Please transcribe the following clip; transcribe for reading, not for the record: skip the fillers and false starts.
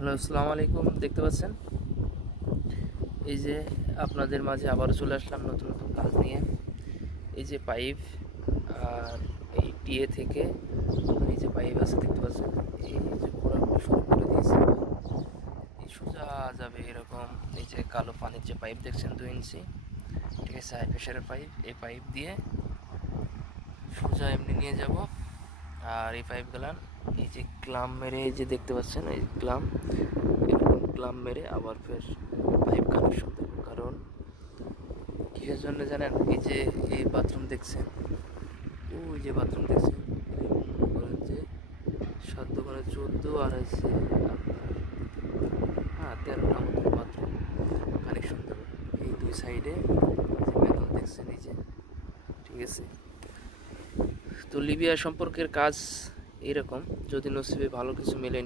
Hello, আসসালামু আলাইকুম। দেখতে পাচ্ছেন এই যে আপনাদের মাঝে আবারও চলে আসলাম নতুন নতুন কাজ নিয়ে। এই যে পাইপ, আর এই টিএ থেকে এই যে পাইপ আছে দেখতে পাচ্ছেন, এই যে ঘোরাঘুরি শুরু করে দিয়েছে। এই সোজা যাবে এরকম। এই যে কালো পানির যে পাইপ দেখছেন 2 ইঞ্চি, ঠিক আছে, হাই প্রেশারের পাইপ। এই পাইপ দিয়ে সোজা এমনি নিয়ে যাব। আর এই পাইপগুলান এই যে ক্লাম মেরে, এই যে দেখতে পাচ্ছেন এই ক্লাম, এরকম ক্লাম মেরে আবার ফের পাইপ কানেকশন দেবো। কারণ কিসের জন্য জানেন? এই যে এই বাথরুম দেখছেন, ওই যে বাথরুম দেখছেন, মনে করেন যে 7 দোকানে 14 আর হয়েছে আপনার, হ্যাঁ, 13টা মতো বাথরুম কানেকশন দেবো এই 2 সাইডে। যে ম্যানুয়াল দেখছেন এই যে, ঠিক আছে। তো লিবিয়া সম্পর্কের কাজ এইরকম, যদি নসিবে ভালো কিছু মেলে